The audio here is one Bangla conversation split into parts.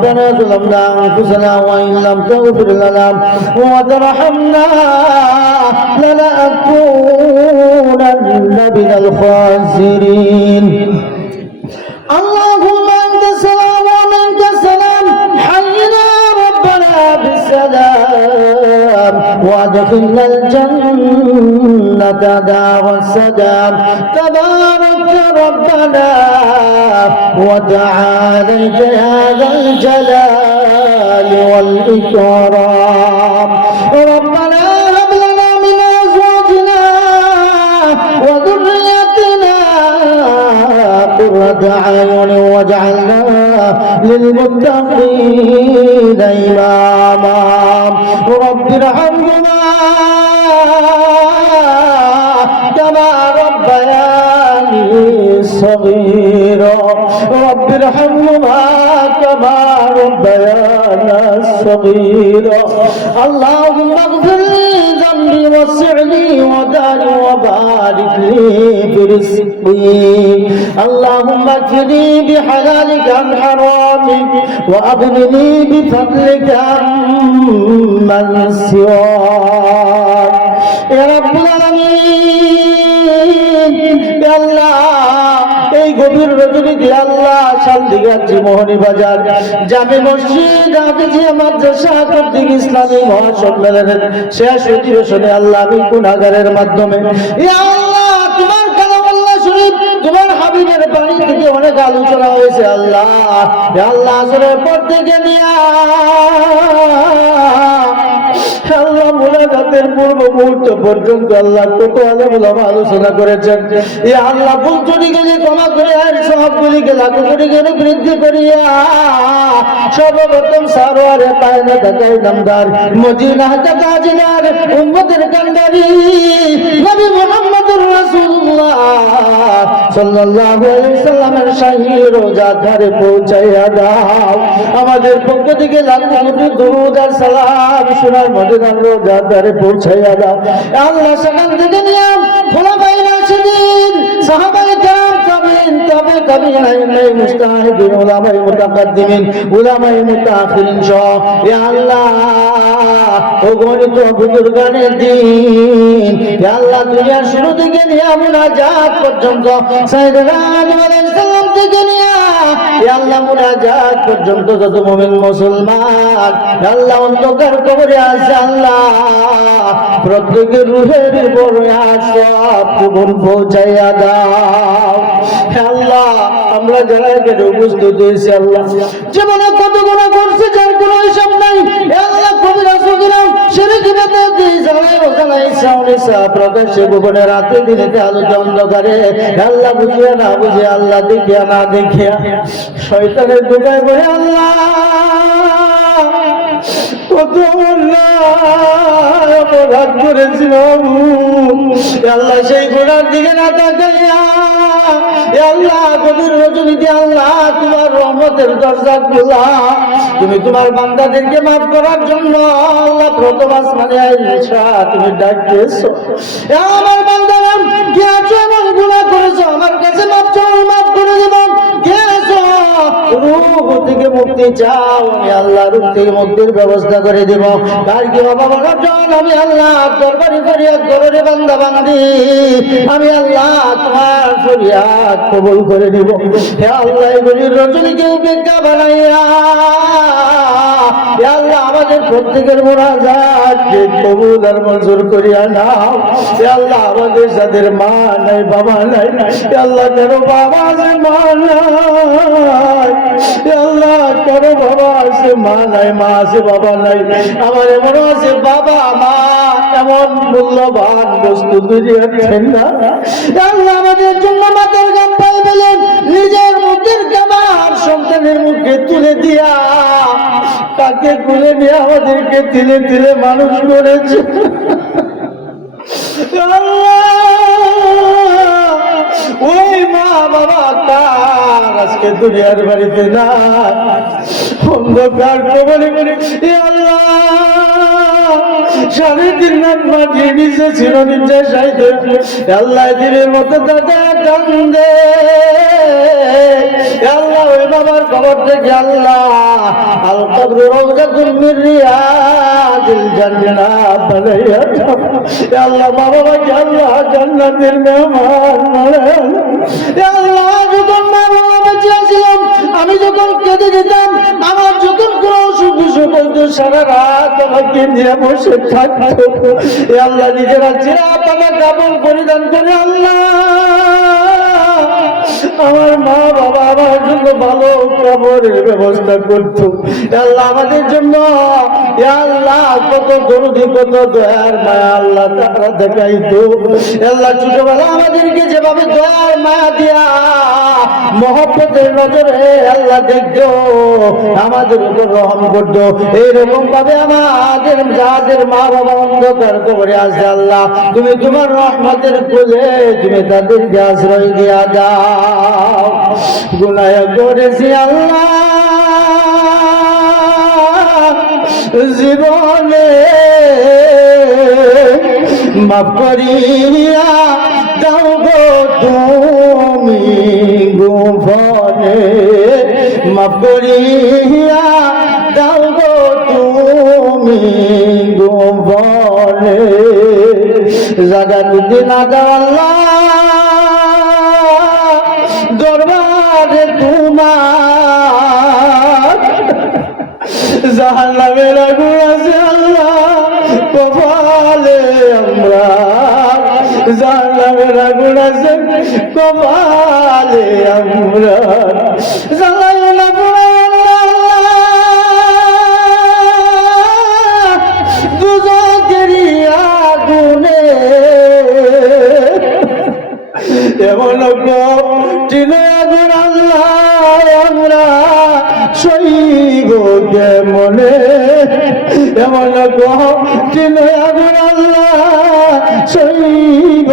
ربنا ظلمنا أنفسنا وإن لم تغفر لنا وترحمنا لنكونن من الخاسرين اللهم أنت السلام ومنك السلام حينا ربنا بالسلام وادخلنا الجنة دار السلام تبارك ربنا وتعاليت يا ذا الجلال والإكرام ربنا هب لنا من أزواجنا وذريتنا قرة أعين واجعلنا للمتقين إماما رب ارحمهما كما ربياني صغيرا رب ارحمهما كما ربيانا صغيرا اللهم اغفر لي ذنبي وسع لي وداني وبارك لي في رزقي اللهم اكفني بحلالك عن حرامك واغنني بفضلك عمن سواك يا رب العالمين يا الله এই গভীর রজনীতে আল্লাহ শান্তিগাছি মোহনী বাজার জামে মসজিদ হাফিজিয়া মাদ্রাসা কর্তৃক ইসলামী মহাসম্মেলনের শেষ অধিবেশনে আল্লাহ আমি গুনাহগারের মাধ্যমে ইয়া আল্লাহ তোমার কালাম আল্লাহ শরীফ তোমার হাবিবের বাণী থেকে অনেক আলোচনা হয়েছে আল্লাহ ইয়া আল্লাহ আসরের পর থেকে নিয়া আল্লাহ মুলাকাতের পূর্ব মুহূর্ত পর্যন্ত আল্লাহ কত আলেম ওলামা আলোচনা করেছেন ইয়া আল্লাহ ভুল ত্রুটি গেলে ক্ষমা করে আর সবগুলিকে লাখো কোটি করে বৃদ্ধি করিয়া সর্বপ্রথম সারোয়ারে পায়না তাকাই নামদার মদিনা তাকা জিলার উম্মতের কান্ডারি নবী মুহাম্মদুর রাসূলুল্লাহ সাল্লাল্লাহু আলাইহি সাল্লামের শাহী রোজা ধারে পৌঁছাইয়া দাও আমাদের পক্ষ থেকে লাখো কোটি দরুদ আর সালাম সোনার মদিনার রোজা ধারে পৌঁছাইয়া দাও আল্লাহ সেখান থেকে নিয়ে খোলাফায়ে রাশিদিন সাহাবায়ে কেরাম তাবেঈন তাবেঈন আইম্মায়ে মুজতাহিদিন উলামায়ে মুতাকাদ্দিমিন উলামায়ে মুতাআখিরিন সহ ইয়া আল্লাহ অগণিত বুজুর্গানের দিন ইয়া আল্লাহ দুনিয়ার শুরু থেকে নিয়ে মুনাজাত পর্যন্ত সাইয়েদনা আলী আলাইহিস সালাম থেকে নিয়ে ইয়া আল্লাহ মুনাজাত পর্যন্ত যত মুমিন মুসলমান ইয়া আল্লাহ অন্ধকার কবরে আছে আল্লাহ প্রত্যেকের রূহের উপর সব কবুল পৌঁছাইয়া দাও হে আল্লাহ আমরা যারা এখানে উপস্থিত হয়েছি আল্লাহ জীবনে কত গুনাহ করছে যার কোনো হিসাব নাই হে আল্লাহ কবিরা সগীরা শিরক বিদআত জানাই ওজালাই সাউনিসা প্রকাশ্যে গোপনে রাতে দিনে আলোতে অন্ধকারে হে আল্লাহ বুঝিয়া না বুঝে আল্লাহ দেখিয়া না দেখিয়া শয়তানের দোকায় পড়ে আল্লাহ কত অপরাধ করেছি বাবু আল্লাহ সেই গুনার দিকে না তাকাইয়া আল্লাহ গভীর রজনীতে আল্লাহ তোমার রহমতের দরজা খোলা তুমি তোমার বান্দাদেরকে মাফ করার জন্য আল্লাহ প্রথম আসমানে আইসা তুমি ডাকতেছো আমার বান্দারা কে আছো এমন গুনাহ করেছো আমার কাছে মাফ চাও মাফ করে দেব কে আছো রূহ থেকে মুক্তি চাও আমি আল্লাহ রূহ থেকে মুক্তির ব্যবস্থা করে দেব কার কি বাবা জন আমি আল্লাহ দরবারে ফরিয়াদ করো রে বান্দা বান্দি আমি আল্লাহ তোমার ফরিয়াদ কবুল করে নিব হে আল্লাহ এই গভীর রজনীকে উপেক্ষা বানাইয়া হে আল্লাহ আমাদের প্রত্যেকের মুনাজাতকে কবুল আর মঞ্জুর করিয়া নাও হে আল্লাহ আমাদের যাদের মা নাই বাবা নাই হে আল্লাহ কারো বাবা আছে মা নাই হে আল্লাহ কারো বাবা আছে মা নাই মা আছে বাবা নাই আমার এমন আছে বাবা মা এমন মূল্যবান বস্তু দিয়েছেন না আল্লাহ আমাদের জন্য মাথার গাম পাই পেলেন নিজের মুখের কামার সন্তানের মুখে তুলে দিয়া তাকে তুলে নিয়ে আমাদেরকে তিলে তিলে মানুষ করেছে ওই মা বাবা তার আজকে দুনিয়ার বাড়িতে না অন্ধকার কবরে করে আল্লাহ সাড়ে 3 রাত মাঝে নিচে ছিল নিচে সাইতে আল্লাহ দিনের মতো দাদা কান্দে আল্লাহ ওই বাবার খবর থেকে আল্লাহ রাউদাতুম মির রিয়াদিল জান্নাহ বানাইয়া দাও। ইয়া আল্লাহ মা বাবাকে আল্লাহ জান্নাতের মেহমান বানাইয়া দাও। ইয়া আল্লাহ যখন মা বাবা বেঁচে ছিলাম, আমি যখন কেঁদে দিতাম, আমার যখন কোনো অসুখ বিসুখ হতো, সারা রাত আমাকে নিয়ে বসে থাকতো। ইয়া আল্লাহ নিজেরা চিরাপানা কাপড় পরিধান করে আল্লাহ আমার মা বাবা আমার জন্য ভালো কাপড়ের ব্যবস্থা করতো। আল্লাহ আমাদের জন্য আল্লাহ কত দরদি কত দয়ার মায়া আল্লাহ তারা দেখাইতো। আল্লাহ ছোটবেলা আমাদেরকে যেভাবে দয়ার মায়া দিয়া মহব্বতের নজরে আল্লাহ দেখতো, আমাদের উপর রহম করতো। এইরকম ভাবে আমাদের যাদের মা বাবা অন্ধকার কবরে আছে আল্লাহ তুমি তোমার রহমতের কোলে তুমি তাদেরকে আশ্রয় দিয়া দাও। গুনাহ করেছি আল্লাহ জীবনে, মাফ করিয়া দাও গো তুমি গোপনে, মাফ করিয়া দাও গো তুমি গোপনে। জাগা যদি না দাও আল্লাহ দরবারে তোমার, জাহান্নামের আগুন আছে আল্লাহ কপালে আমরা, জাহান্নামের আগুন আছে কপালে আমরা, জ্বালায় না পোড়ায় দুজকেরই আগুনে। এমন কঠিন আগুন আল্লাহ আমরা সইব কেমনে, এমন কঠিন আগুন আল্লাহ সইব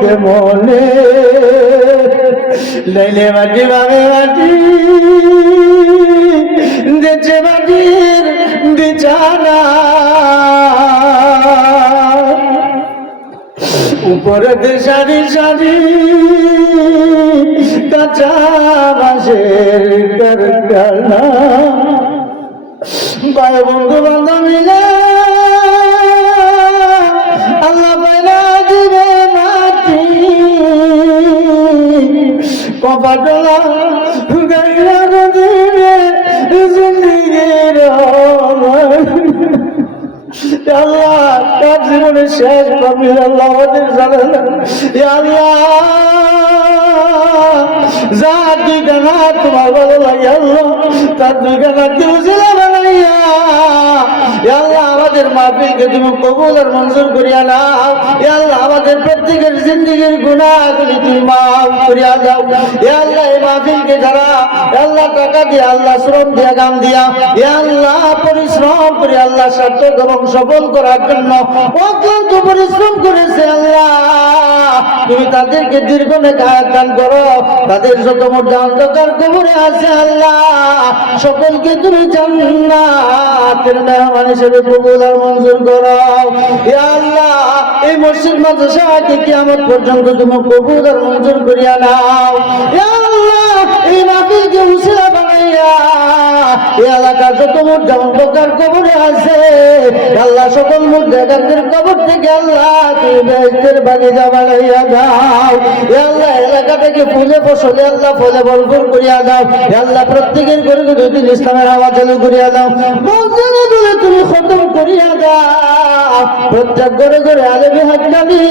কেমনে। লাইলে মাটি বাবে মাটি দেছে মাটির বিছানা, উপরে সারি সারি কাঁচা বাঁশের কারখানা, ভাই বন্ধু বান্ধব মিলে আল্লাহ পাইলা দিবে মাটি, কপাটলা গাইলা দিবে জিন্দিগির আল্লাহ তার জীবনের শেষ পাবি আল্লাহ আমাদের জানে না। যা দুই গানা তোমার ভালো লাগে আল্লাহ তার দুই গানা কেউ ছিল বানাইয়া আল্লাহ আমাদের মাহফিলকে তুমি কবুল আর মঞ্জুর করিয়া নাও। আল্লাহ আমাদের প্রত্যেকের জিন্দেগির গুনাহগুলি তুমি মাফ করিয়া দাও। আল্লাহ এই মাহফিলকে যারা আল্লাহ টাকা দিয়ে আল্লাহ শ্রম দিয়া গাম দিয়া আল্লাহ পরিশ্রম করে আল্লাহ সার্থক এবং সফল করার জন্য অক্লান্ত পরিশ্রম করেছে আল্লাহ তুমি তাদেরকে দীর্ঘ নেক দান করো। তাদের যত মধ্যে অন্ধকার কবরে আছে আল্লাহ সকলকে তুমি জান্নাতের মেহমান হিসেবে কবুল আর মঞ্জুর করো। ইয়া আল্লাহ এই মসজিদ মাদ্রাসাকে কিয়ামত পর্যন্ত তুমি কবুল আর মঞ্জুর করিয়া নাও। ইয়া আল্লাহ এই মাহফিলকে উসিলা বানাইয়া এই এলাকার যত মধ্যে অন্ধকার কবরে আছে আল্লাহ সকল মুর্দাগারদের কবর থেকে আল্লাহ তুমি বেহেশতের বাগিচা বানাইয়া দাও। ইয়া আল্লাহ এলাকাটাকে ফুলে ফসলে আল্লাহ ফলে ভরপুর করিয়া দাও। ইয়া আল্লাহ প্রত্যেকের ঘরে ঘরে দিন ইসলামের আওয়াজ চালু করিয়া দাও। মসজিদে দিলে তুমি খতম করিয়া দাও। প্রত্যেক ঘরে ঘরে আলেমে হাক্কানি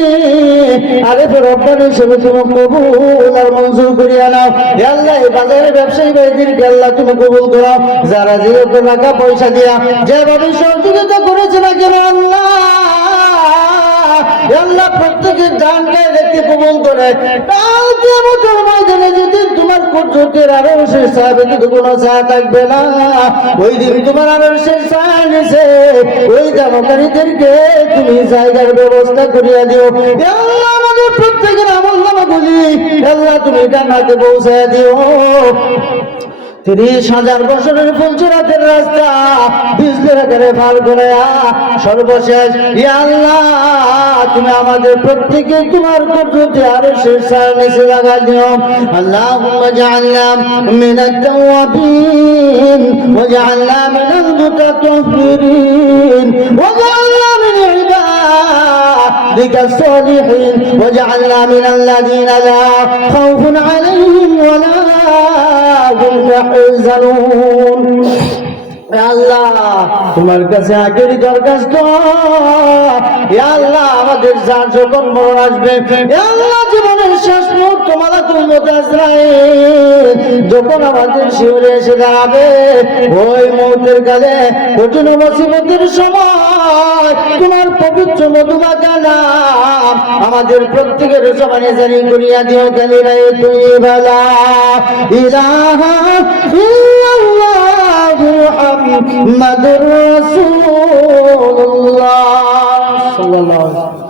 আরেফে রব্বানি হিসেবে তুমি কবুল আর মঞ্জুর করিয়া নাও। ইয়া আল্লাহ এই বাজারে ব্যবসায়ী ভাইদেরকে আল্লাহ তুমি কবুল করো। যারা যেহেতু টাকা পয়সা দিয়া যেভাবে সহযোগিতা করেছে না কেন আল্লাহ আল্লাহ প্রত্যেকের জানকে দেখতে কবুল করে। কালকে আমাদের ময়দানে যেদিন তোমার কুদরতের আরো শেষ সাহাবে কিন্তু কোনো ছায়া থাকবে না, ওই দিন তোমার আরো শেষ ছায়া নিছে ওই জামাকারীদেরকে তুমি জায়গার ব্যবস্থা করিয়া দিও। আল্লাহ আমাদের প্রত্যেকের আমল নামাগুলি আল্লাহ তুমি জান্নাতে পৌঁছায় দিও। 30,000 বছরের ফুলচুরাতের রাস্তা বিজলির আকারে পার করে সর্বশেষ ইয়া আল্লাহ তুমি আমাদের প্রত্যেককে তোমার কুদরতে আরো শেষ নিচে লাগা দিও। আল্লাহুম্মা জাআলনা মিনাত তাওয়াবিন ওয়া জাআলনা মিনাল عبادك طاهرين وجعلنا من عبادك الصالحين وجعلنا من الذين لا خوف عليهم ولا هم يحزنون আল্লাহ তোমার কাছে আগেরই দরখাস্ত আল্লাহ আমাদের যার যখন মরণ আসবে আল্লাহ জীবনের শেষ মুহূর্ত মালাকুল মউত আজরাইল যখন আমাদের শিউরে এসে দাঁড়াবে ওই মউতের কালে কঠিন মুসিবতের সময় তোমার পবিত্র মধুমাখা নাম আমাদের প্রত্যেকের জবানে জারি করিয়া দিও কালিমা তাইয়্যিবা ইলাহা ইল্লাল্লাহ محمد رسول الله صلى الله عليه وسلم